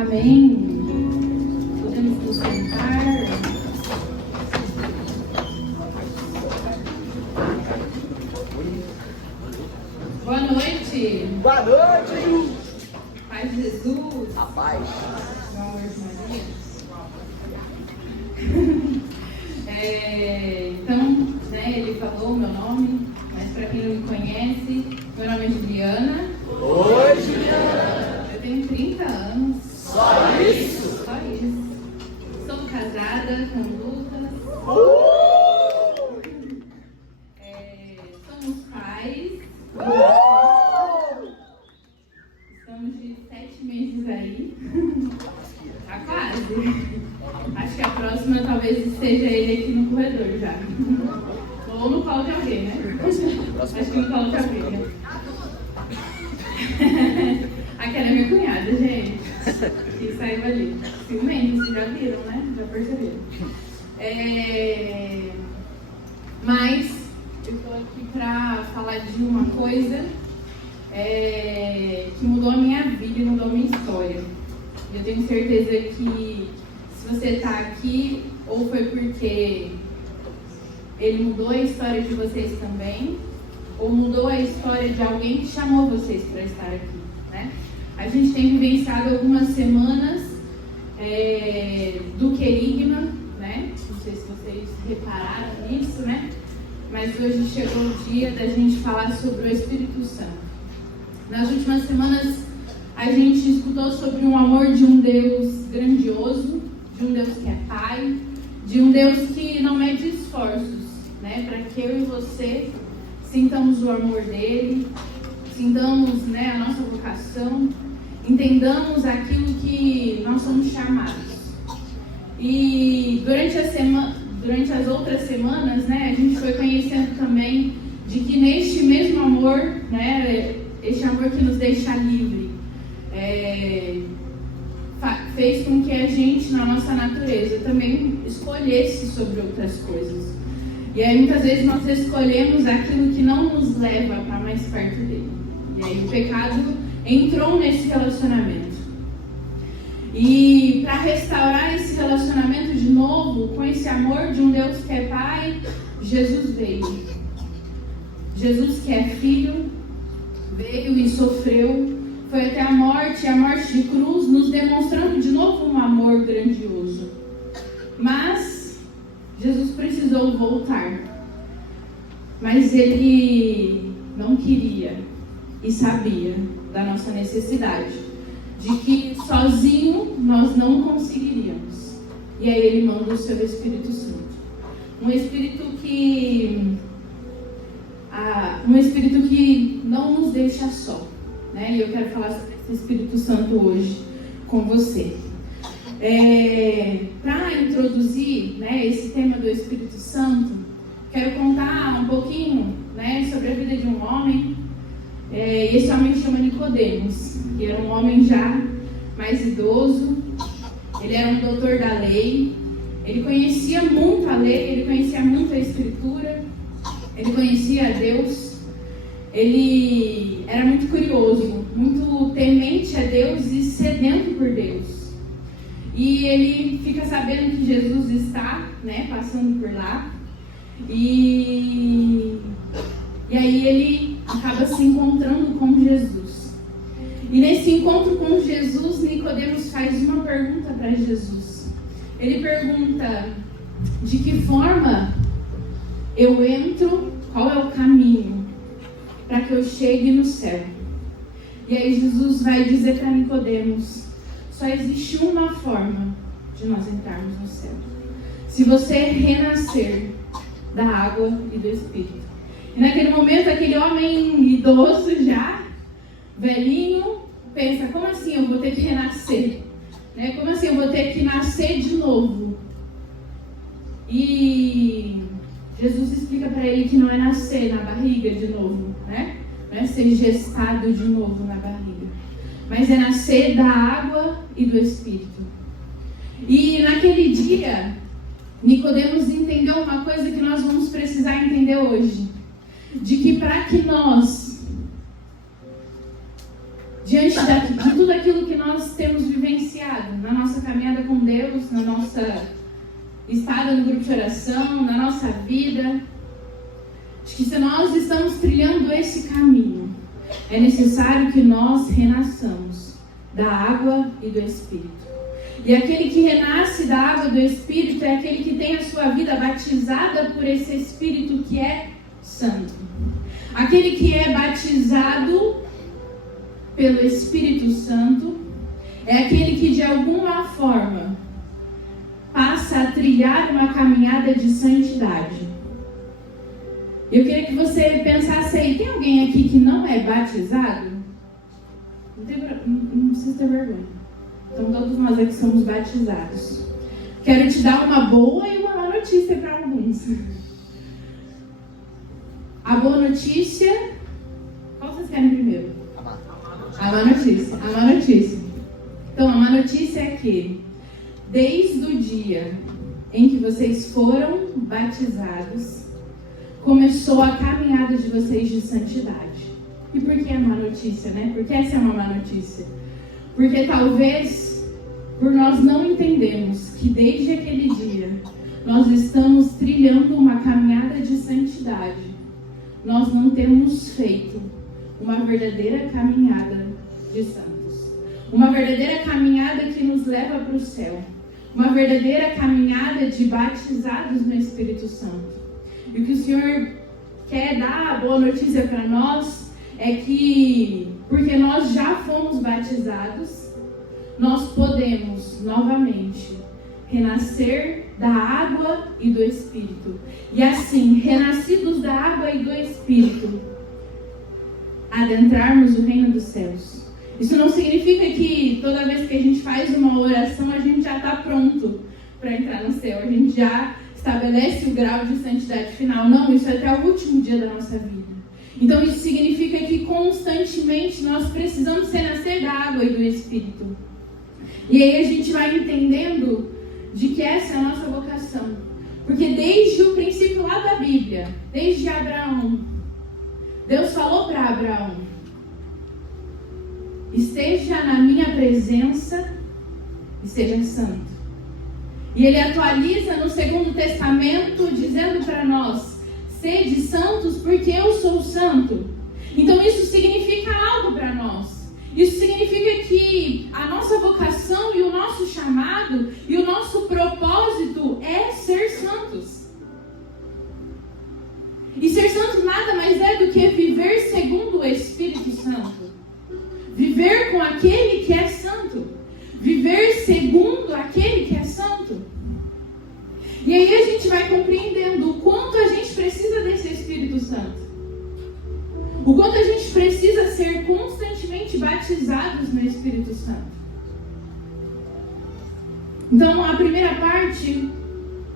Amém. Podemos nos sentar. Boa noite. Boa noite. Paz de Jesus. A paz. Meu amor de Maria. Então, ele falou o meu nome, mas para quem não me conhece, meu nome é Juliana. Oi, Juliana. Eu tenho 30 anos. Só isso? Só isso. Sou casada com Lucas. Somos pais. Estamos de 7 meses aí. Tá quase. Acho que a próxima talvez esteja ele aqui no corredor já. Ou no colo de alguém, né? Acho que no colo de alguém, né? Aquela é minha cunhada, gente. Que saiu ali. Ciumento, vocês já viram, né? Já perceberam. Mas eu tô aqui pra falar de uma coisa que mudou a minha vida e mudou a minha história. E eu tenho certeza que se você está aqui, ou foi porque ele mudou a história de vocês também, ou mudou a história de alguém que chamou vocês para estar aqui, né? A gente tem vivenciado algumas semanas do querigma, né? Não sei se vocês repararam nisso, né? Mas hoje chegou o dia da gente falar sobre o Espírito Santo. Nas últimas semanas, a gente escutou sobre um amor de um Deus grandioso, de um Deus que é Pai, de um Deus que não mede esforços, né? Para que eu e você sintamos o amor dele, sintamos, né, a nossa vocação, entendamos aquilo que nós somos chamados. E durante as outras semanas, né, a gente foi conhecendo também de que neste mesmo amor, né, este amor que nos deixa livre, fez com que a gente, na nossa natureza, também escolhesse sobre outras coisas. E aí muitas vezes nós escolhemos aquilo que não nos leva para mais perto dele. E aí o pecado entrou nesse relacionamento. E para restaurar esse relacionamento de novo, com esse amor de um Deus que é Pai, Jesus veio. Jesus que é Filho, veio e sofreu, foi até a morte de cruz, nos demonstrando de novo um amor grandioso. Mas Jesus precisou voltar. Mas ele não queria e sabia da nossa necessidade, de que sozinho nós não conseguiríamos. E aí ele manda o seu Espírito Santo. Um Espírito que não nos deixa só, né? E eu quero falar sobre esse Espírito Santo hoje com você. Para introduzir, né, esse tema do Espírito Santo, quero contar um pouquinho, né, sobre a vida de um homem. Esse homem chama Nicodemos, que era um homem já mais idoso. Ele era um doutor da lei. Ele conhecia muito a lei, ele conhecia muito a Escritura, ele conhecia a Deus. Ele era muito curioso, muito temente a Deus e sedento por Deus. E ele fica sabendo que Jesus está, né, passando por lá. E aí ele acaba se encontrando com Jesus. E nesse encontro com Jesus, Nicodemos faz uma pergunta para Jesus. Ele pergunta: de que forma eu entro? Qual é o caminho para que eu chegue no céu? E aí Jesus vai dizer para Nicodemos: só existe uma forma de nós entrarmos no céu. Se você renascer da água e do Espírito. E naquele momento, aquele homem idoso já, velhinho, pensa: como assim eu vou ter que renascer? Né? Como assim eu vou ter que nascer de novo? E Jesus explica para ele que não é nascer na barriga de novo, né? Não é ser gestado de novo na barriga, mas é nascer da água e do Espírito. E naquele dia, Nicodemos entendeu uma coisa que nós vamos precisar entender hoje. De que para que nós, diante de tudo aquilo que nós temos vivenciado, caminhada com Deus, na nossa estada no grupo de oração, na nossa vida, de que se nós estamos trilhando esse caminho, é necessário que nós renasçamos da água e do Espírito. E aquele que renasce da água e do Espírito é aquele que tem a sua vida batizada por esse Espírito que é santo. Aquele que é batizado pelo Espírito Santo é aquele que de alguma forma passa a trilhar uma caminhada de santidade. Eu queria que você pensasse aí, tem alguém aqui que não é batizado? Não precisa ter vergonha. Então todos nós aqui somos batizados. Quero te dar uma boa e uma má notícia para alguns. A boa notícia... Qual vocês querem primeiro? A má notícia. A má notícia. Então a má notícia é que desde o dia em que vocês foram batizados, começou a caminhada de vocês de santidade. E por que é má notícia, né? Porque essa é uma má notícia. Porque talvez, por nós não entendermos que desde aquele dia, nós estamos trilhando uma caminhada de santidade, nós não temos feito uma verdadeira caminhada de santos. Uma verdadeira caminhada que nos leva para o céu. Uma verdadeira caminhada de batizados no Espírito Santo. E o que o Senhor quer dar a boa notícia para nós é que, porque nós já fomos batizados, nós podemos novamente renascer da água e do Espírito. E assim, renascidos da água e do Espírito, adentrarmos o reino dos céus. Isso não significa que toda vez que a gente faz uma oração, a gente já está pronto para entrar no céu. A gente já estabelece o grau de santidade final. Não, isso é até o último dia da nossa vida. Então isso significa que constantemente nós precisamos renascer da água e do Espírito. E aí a gente vai entendendo de que essa é a nossa vocação. Porque desde o princípio lá da Bíblia, desde Abraão, Deus falou para Abraão: esteja na minha presença e seja santo. E ele atualiza no Segundo Testamento dizendo para nós: sede santos porque eu sou santo. Então isso significa algo para nós. Isso significa que a nossa vocação e o nosso chamado e o nosso propósito é ser santos. E ser santo nada mais é do que viver segundo o Espírito Santo. Viver com aquele que é santo. Viver segundo aquele que é santo. E aí a gente vai compreendendo o quanto a gente precisa desse Espírito Santo. O quanto a gente precisa ser constantemente batizados no Espírito Santo. Então, a primeira parte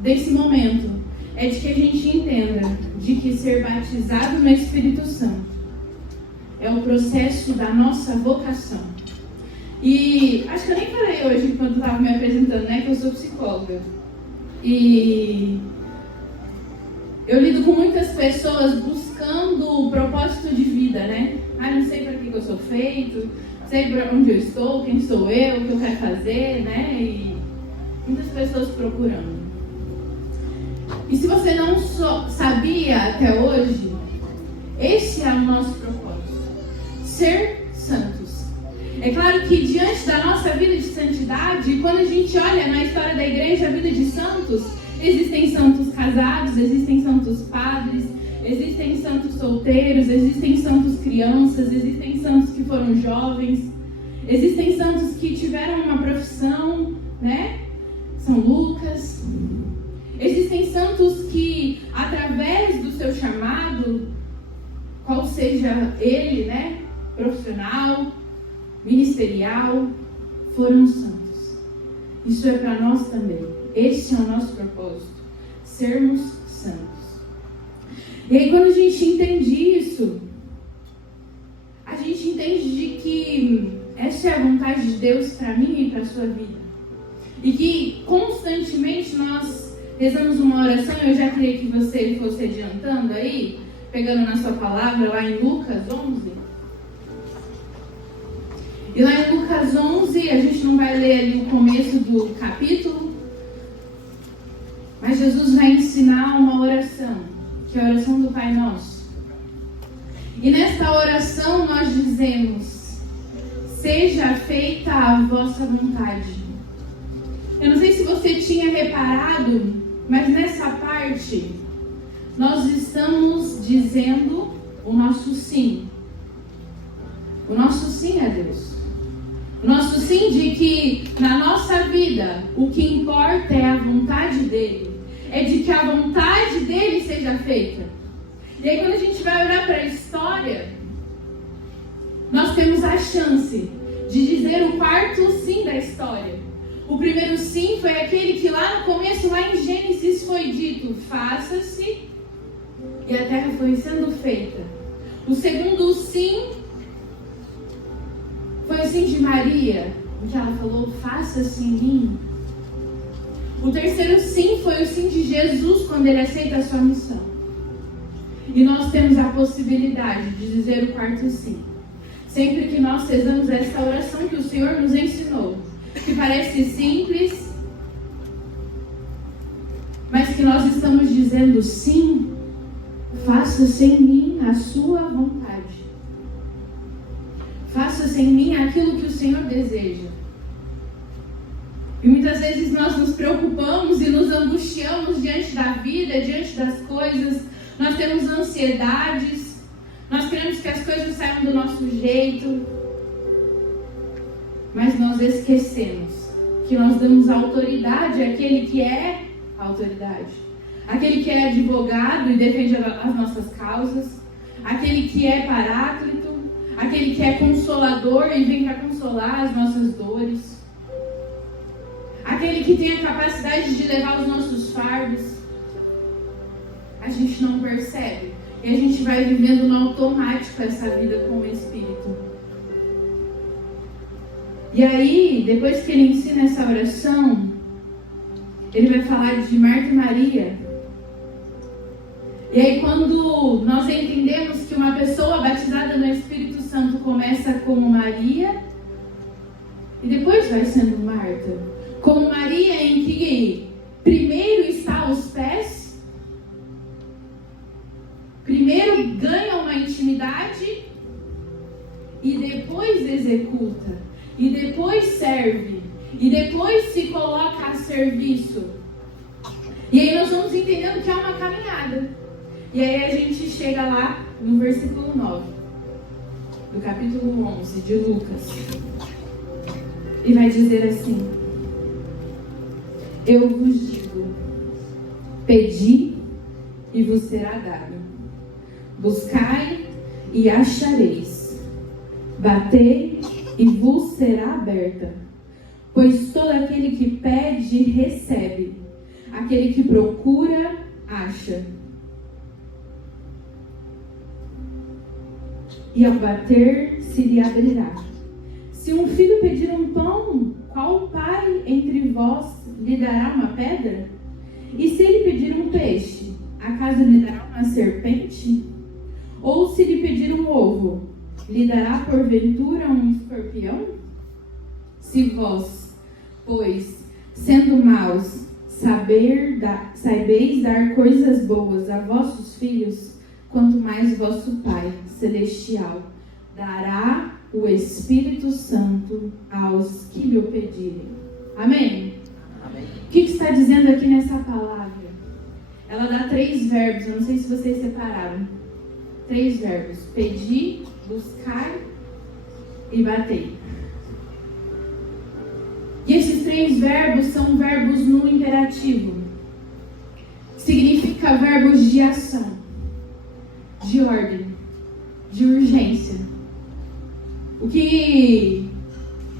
desse momento é de que a gente entenda de que ser batizado no Espírito Santo é o processo da nossa vocação. E acho que eu nem falei hoje quando estava me apresentando, né, que eu sou psicóloga. E eu lido com muitas pessoas buscando o propósito de vida, né? Não sei para que eu sou feito, sei para onde eu estou, quem sou eu, o que eu quero fazer, né? E muitas pessoas procurando. E se você não sabia até hoje, esse é o nosso propósito: ser santos. É claro que diante da nossa vida de santidade, quando a gente olha na história da igreja, a vida de santos, existem santos casados, existem santos padres, existem santos solteiros, existem santos crianças, existem santos que foram jovens, existem santos que tiveram uma profissão, né? São Lucas. Existem santos que, através do seu chamado, qual seja ele, né? Profissional, ministerial, foram santos. Isso é para nós também. Esse é o nosso propósito, sermos santos. E aí quando a gente entende isso, a gente entende de que essa é a vontade de Deus para mim e para a sua vida. E que constantemente nós rezamos uma oração. Eu já queria que você fosse adiantando aí, pegando na sua palavra lá em Lucas 11. E lá em Lucas 11, a gente não vai ler ali o começo do capítulo, mas Jesus vai ensinar uma oração, que é a oração do Pai Nosso. E nesta oração nós dizemos: seja feita a vossa vontade. Eu não sei se você tinha reparado, mas nessa parte nós estamos dizendo o nosso sim. O nosso sim a Deus. O nosso sim de que na nossa vida o que importa é a vontade dele. É de que a vontade dele seja feita. E aí quando a gente vai olhar para a história, nós temos a chance de dizer o quarto sim da história. O primeiro sim foi aquele que lá no começo, lá em Gênesis, foi dito: faça-se, e a terra foi sendo feita. O segundo sim foi o sim de Maria, em que ela falou: faça-se em mim. O terceiro sim foi o sim de Jesus, quando ele aceita a sua missão. E nós temos a possibilidade de dizer o quarto sim. Sempre que nós rezamos essa oração que o Senhor nos ensinou, que parece simples, mas que nós estamos dizendo: sim, faça-se em mim a sua vontade. Faça-se em mim aquilo que o Senhor deseja. E muitas vezes nós nos preocupamos e nos angustiamos diante da vida, diante das coisas. Nós temos ansiedades, nós queremos que as coisas saiam do nosso jeito. Mas nós esquecemos que nós damos autoridade àquele que é autoridade. Aquele que é advogado e defende as nossas causas. Aquele que é paráclito. Aquele que é consolador e vem para consolar as nossas dores. Aquele que tem a capacidade de levar os nossos fardos. A gente não percebe. E a gente vai vivendo no automático essa vida com o Espírito. E aí, depois que ele ensina essa oração, ele vai falar de Marta e Maria. E aí, quando nós entendemos que uma pessoa batizada no Espírito Santo começa como Maria, e depois vai sendo Marta. Como Maria, em que primeiro está aos pés, primeiro ganha uma intimidade, e depois executa. E depois serve. E depois se coloca a serviço. E aí nós vamos entendendo que é uma caminhada. E aí a gente chega lá no versículo 9. Do capítulo 11 de Lucas. E vai dizer assim: eu vos digo, pedi e vos será dado. Buscai e achareis. Batei e vos será aberta. Pois todo aquele que pede, recebe. Aquele que procura, acha. E ao bater, se lhe abrirá. Se um filho pedir um pão, qual pai entre vós lhe dará uma pedra? E se ele pedir um peixe, acaso lhe dará uma serpente? Ou se lhe pedir um ovo, lhe dará porventura um escorpião? Se vós, pois, sendo maus, sabeis dar coisas boas a vossos filhos, quanto mais vosso Pai Celestial dará o Espírito Santo aos que lhe pedirem. Amém? Amém. O que está dizendo aqui nessa palavra? Ela dá 3 verbos, eu não sei se vocês separaram. 3 verbos: pedir, buscar e bater. E esses 3 verbos são verbos no imperativo. Significa verbos de ação, de ordem, de urgência. O que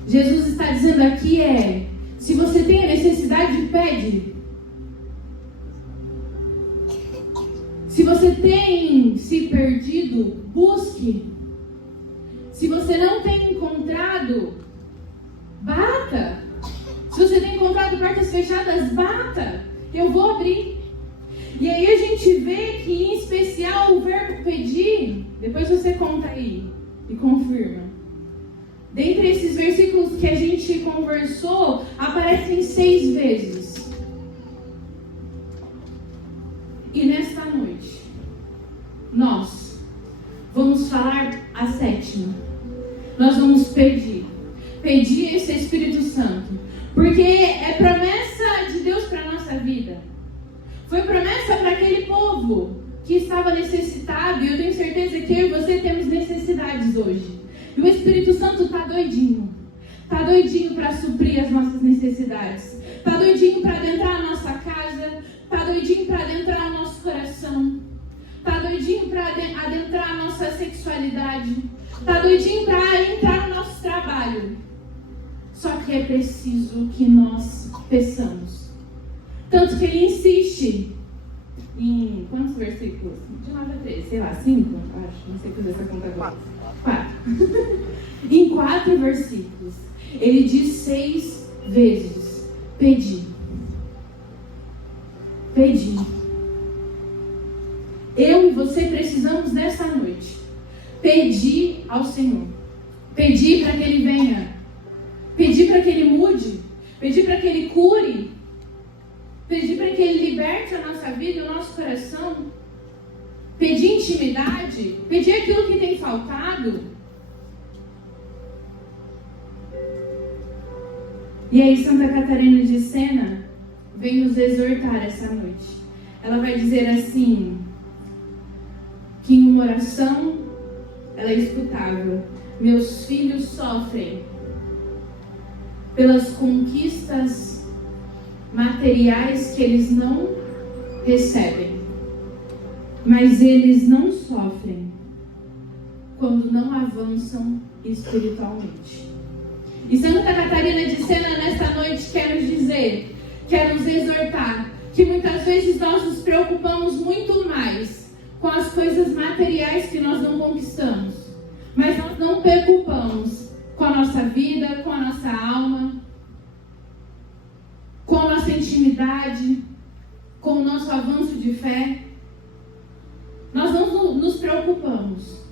Jesus está dizendo aqui é: se você tem a necessidade, pede. Se você tem se perdido, busque. Se você não tem encontrado, bata. Se você tem encontrado portas fechadas, bata. Eu vou abrir. E aí a gente vê que, em especial, o verbo pedir, depois você conta aí e confirma. dentre esses versículos que a gente conversou, aparecem 6 vezes. E nesta noite, nós vamos falar a 7ª. Nós vamos pedir esse Espírito Santo, porque é promessa de Deus para a nossa vida. Foi promessa para aquele povo que estava necessitado, e eu tenho certeza que eu e você temos necessidades hoje. E o Espírito Santo está doidinho para suprir as nossas necessidades, está doidinho para adentrar a nossa casa, está doidinho para adentrar o nosso coração, está doidinho para adentrar a nossa sexualidade, está doidinho para entrar no nosso trabalho. Só que é preciso que nós peçamos. Tanto que ele insiste em quantos versículos? De 9 a 13, sei lá, 5? Acho, não sei fazer essa conta agora. 4. Em 4 versículos, ele diz 6 vezes: pedir. Pedir. Eu e você precisamos nessa noite pedir ao Senhor. Pedir para que Ele venha. Pedir para que Ele mude. Pedir para que Ele cure. Pedir para que Ele liberte a nossa vida e o nosso coração. Pedir intimidade. Pedir aquilo que tem faltado. E aí Santa Catarina de Sena vem nos exortar essa noite. Ela vai dizer assim, que em uma oração ela é escutável. Meus filhos sofrem pelas conquistas materiais que eles não recebem, mas eles não sofrem quando não avançam espiritualmente. E Santa Catarina de Sena nesta noite quer nos dizer, quer nos exortar, que muitas vezes nós nos preocupamos muito mais com as coisas materiais que nós não conquistamos, mas nós não preocupamos com a nossa vida, com a nossa alma, com a nossa intimidade, com o nosso avanço de fé. Nós não nos preocupamos.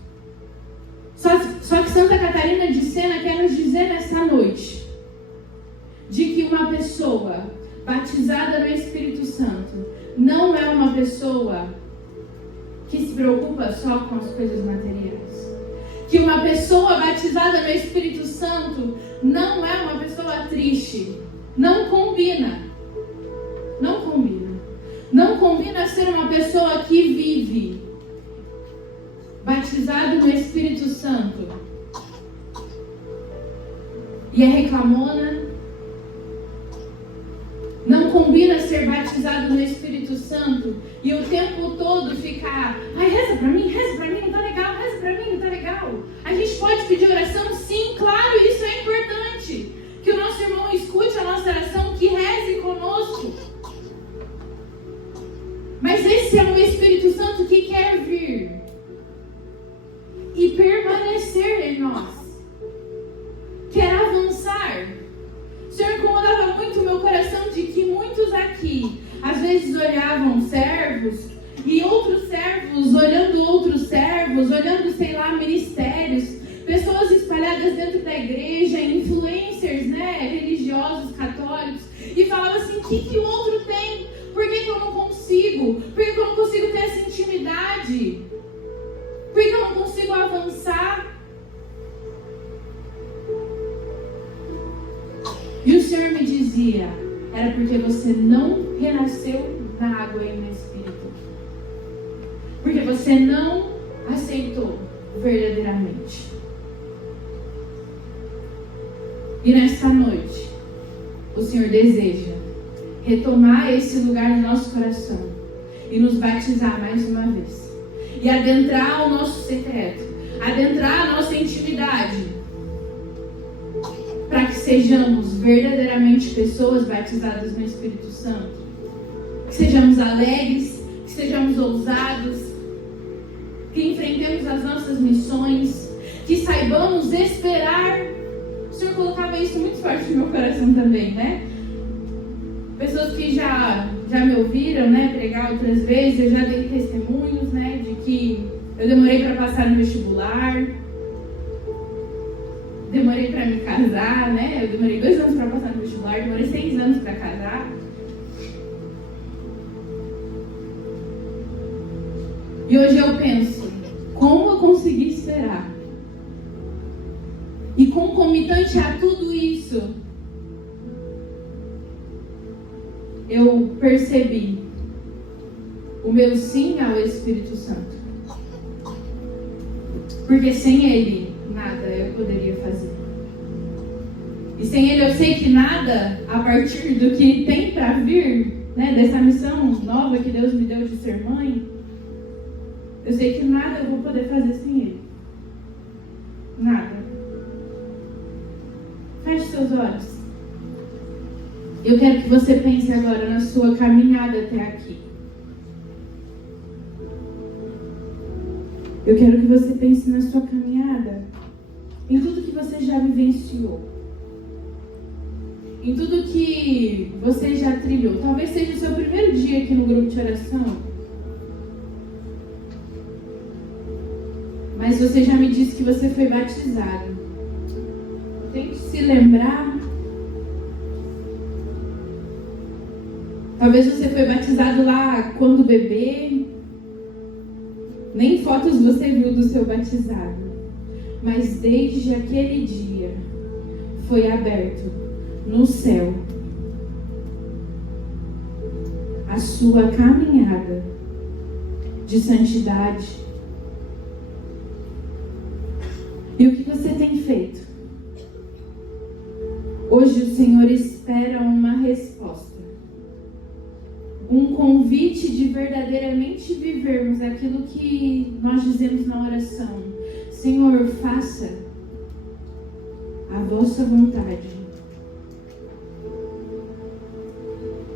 Só que Santa Catarina de Sena quer nos dizer nessa noite de que uma pessoa batizada no Espírito Santo não é uma pessoa que se preocupa só com as coisas materiais. Que uma pessoa batizada no Espírito Santo não é uma pessoa triste. Não combina. Não combina. Não combina ser uma pessoa que vive batizado no Espírito Santo e é reclamona. Não combina ser batizado no Espírito Santo e o tempo todo ficar: ai, reza pra mim, não tá legal, reza pra mim, não tá legal. A gente pode pedir oração? Sim, claro, isso é importante. Que o nosso irmão escute a nossa oração, que reze conosco. Mas esse é o Espírito Santo que quer vir e permanecer em nós. Quer avançar. O Senhor incomodava muito o meu coração de que muitos aqui, às vezes olhavam servos e outros servos olhando outros servos, olhando, sei lá, ministérios, pessoas espalhadas dentro da igreja, influencers, religiosos, católicos, e falavam assim: o que o outro tem? Por que eu não consigo? Por que eu não consigo ter essa intimidade? Por que eu não consigo avançar? E o Senhor me dizia: era porque você não renasceu na água e no Espírito. Porque você não aceitou verdadeiramente. E nesta noite, o Senhor deseja retomar esse lugar no nosso coração e nos batizar mais uma vez. E adentrar o nosso secreto, adentrar a nossa intimidade, para que sejamos verdadeiramente pessoas batizadas no Espírito Santo. Que sejamos alegres, que sejamos ousados, que enfrentemos as nossas missões, que saibamos esperar. O Senhor colocava isso muito forte no meu coração também, né? Pessoas que já me ouviram, pregar outras vezes, eu já dei testemunhos, de que eu demorei para passar no vestibular. demorei para me casar, né? Eu demorei 2 anos para passar no vestibular, demorei 6 anos para casar. E hoje eu penso, como eu consegui esperar? E concomitante a tudo isso, eu percebi o meu sim ao Espírito Santo. Porque sem Ele, nada eu poderia fazer. E sem Ele eu sei que nada, a partir do que tem para vir, né, dessa missão nova que Deus me deu de ser mãe, eu sei que nada eu vou poder fazer sem Ele. Nada. Feche seus olhos. Eu quero que você pense agora na sua caminhada até aqui. Eu quero que você pense na sua caminhada, em tudo que você já vivenciou, em tudo que você já trilhou. Talvez seja o seu primeiro dia aqui no grupo de oração, mas você já me disse que você foi batizado. Tente se lembrar. Talvez você foi batizado lá quando bebê. Nem fotos você viu do seu batizado. Mas desde aquele dia foi aberto no céu a sua caminhada de santidade. E o que você tem feito? Hoje o Senhor espera uma resposta. Um convite de verdadeiramente vivermos aquilo que nós dizemos na oração. Senhor, faça a vossa vontade.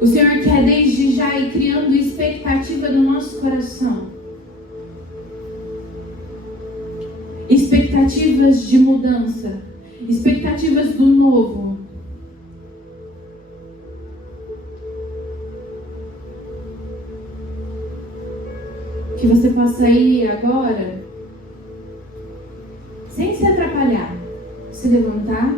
O Senhor quer desde já ir criando expectativa no nosso coração. Expectativas de mudança. Expectativas do novo. Que você possa ir agora, sem se atrapalhar, se levantar